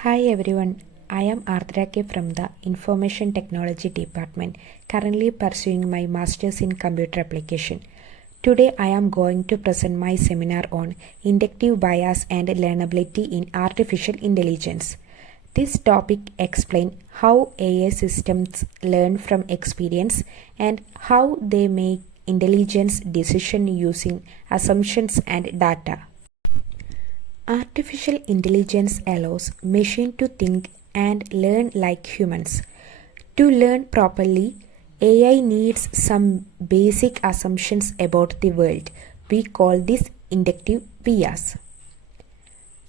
Hi everyone, I am Ardra from the Information Technology Department, currently pursuing my Masters in Computer Application. Today I am going to present my seminar on Inductive Bias and Learnability in Artificial Intelligence. This topic explains how AI systems learn from experience and how they make intelligence decisions using assumptions and data. Artificial intelligence allows machines to think and learn like humans. To learn properly, AI needs some basic assumptions about the world. We call this inductive bias.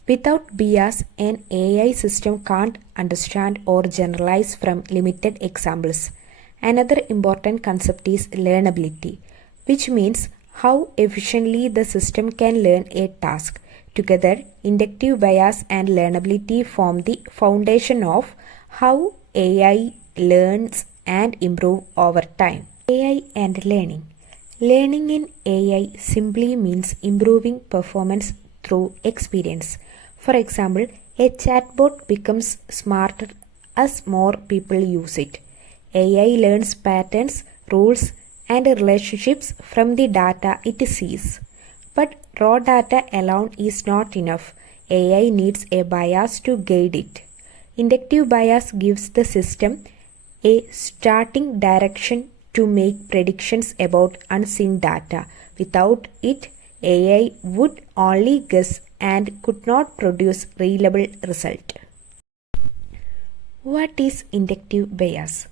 Without bias, an AI system can't understand or generalize from limited examples. Another important concept is learnability, which means how efficiently the system can learn a task. Together, inductive bias and learnability form the foundation of how AI learns and improves over time. AI and learning. Learning in AI simply means improving performance through experience. For example, a chatbot becomes smarter as more people use it. AI learns patterns, rules, and relationships from the data it sees. But raw data alone is not enough. AI needs a bias to guide it. Inductive bias gives the system a starting direction to make predictions about unseen data. Without it, AI would only guess and could not produce reliable result. What is inductive bias?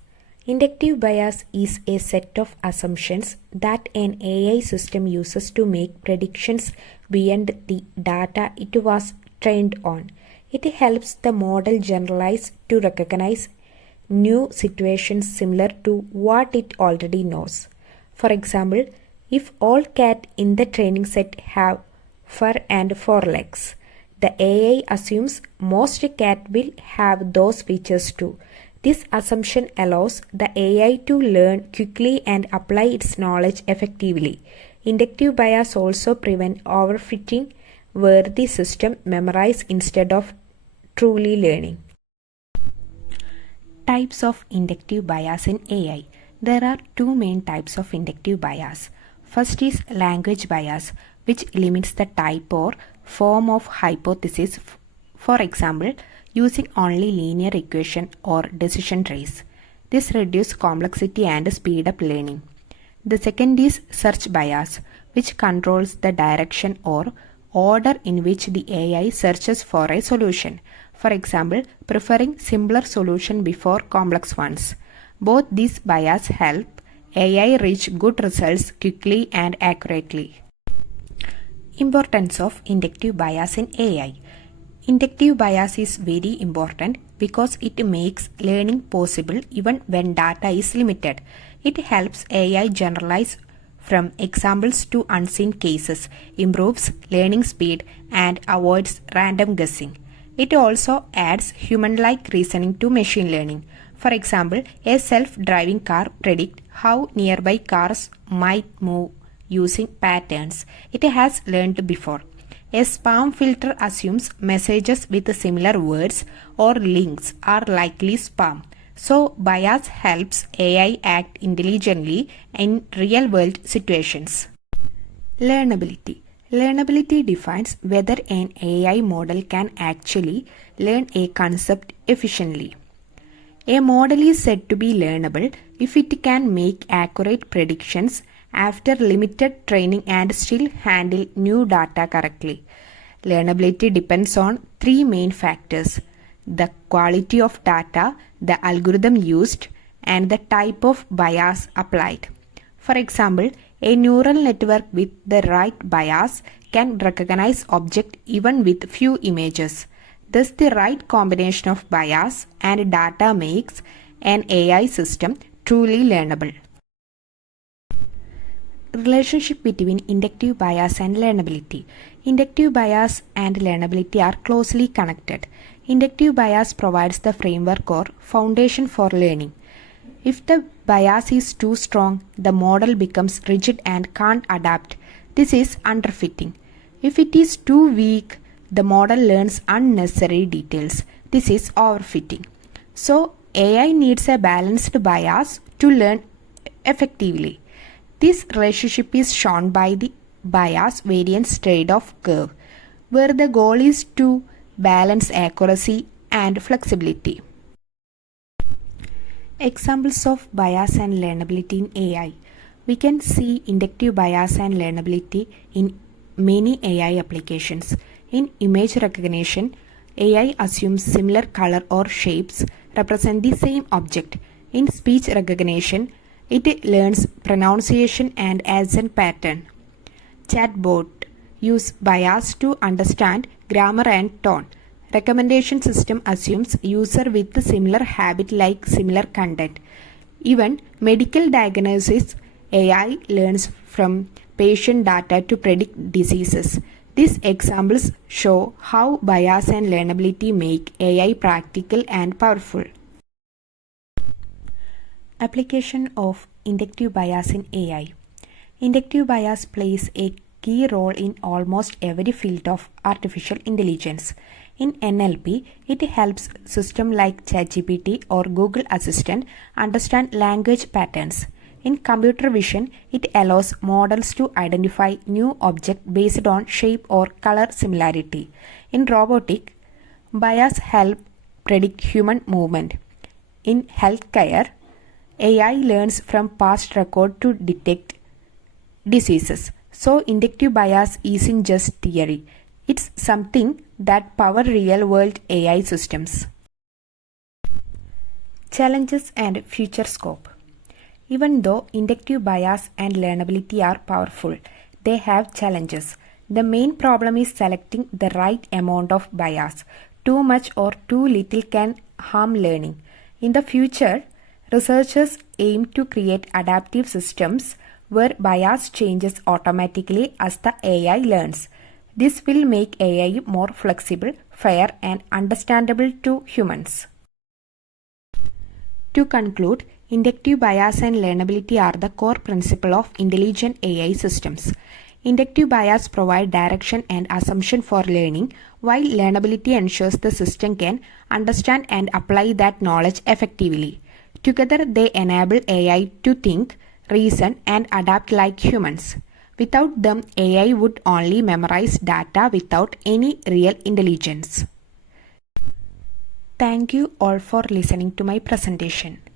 Inductive bias is a set of assumptions that an AI system uses to make predictions beyond the data it was trained on. It helps the model generalize to recognize new situations similar to what it already knows. For example, if all cats in the training set have fur and four legs, the AI assumes most cats will have those features too. This assumption allows the AI to learn quickly and apply its knowledge effectively. Inductive bias also prevents overfitting, where the system memorizes instead of truly learning. Types of inductive bias in AI. There are two main types of inductive bias. First is language bias, which limits the type or form of hypothesis. For example, using only linear equation or decision trees. This reduces complexity and speed up learning. The second is search bias, which controls the direction or order in which the AI searches for a solution. For example, preferring simpler solution before complex ones. Both these biases help AI reach good results quickly and accurately. Importance of inductive bias in AI. Inductive bias is very important because it makes learning possible even when data is limited. It helps AI generalize from examples to unseen cases, improves learning speed, and avoids random guessing. It also adds human-like reasoning to machine learning. For example, a self-driving car predicts how nearby cars might move using patterns it has learned before. A spam filter assumes messages with similar words or links are likely spam. So, bias helps AI act intelligently in real-world situations. Learnability. Learnability defines whether an AI model can actually learn a concept efficiently. A model is said to be learnable if it can make accurate predictions after limited training and still handle new data correctly. Learnability depends on three main factors: the quality of data, the algorithm used, and the type of bias applied. For example, a neural network with the right bias can recognize objects even with few images. Thus, the right combination of bias and data makes an AI system truly learnable. Relationship between inductive bias and learnability. Inductive bias and learnability are closely connected. Inductive bias provides the framework or foundation for learning. If the bias is too strong, the model becomes rigid and can't adapt. This is underfitting. If it is too weak, the model learns unnecessary details. This is overfitting. So, AI needs a balanced bias to learn effectively. This relationship is shown by the bias variance trade-off curve, where the goal is to balance accuracy and flexibility. Examples of bias and learnability in AI. We can see inductive bias and learnability in many AI applications. In image recognition, AI assumes similar color or shapes represent the same object. In speech recognition, it learns pronunciation and accent pattern. Chatbot use bias to understand grammar and tone. Recommendation system assumes user with similar habit like similar content. Even medical diagnosis AI learns from patient data to predict diseases. These examples show how bias and learnability make AI practical and powerful. Application of inductive bias in AI. Inductive bias plays a key role in almost every field of artificial intelligence. In NLP, it helps systems like ChatGPT or Google Assistant understand language patterns. In computer vision, it allows models to identify new objects based on shape or color similarity. In robotics, bias helps predict human movement. In healthcare, AI learns from past record to detect diseases. So, inductive bias isn't just theory. It's something that powers real-world AI systems. Challenges and future scope. Even though inductive bias and learnability are powerful, they have challenges. The main problem is selecting the right amount of bias. Too much or too little can harm learning. In the future, researchers aim to create adaptive systems where bias changes automatically as the AI learns. This will make AI more flexible, fair, and understandable to humans. To conclude, inductive bias and learnability are the core principle of intelligent AI systems. Inductive bias provides direction and assumption for learning, while learnability ensures the system can understand and apply that knowledge effectively. Together, they enable AI to think, reason, and adapt like humans. Without them, AI would only memorize data without any real intelligence. Thank you all for listening to my presentation.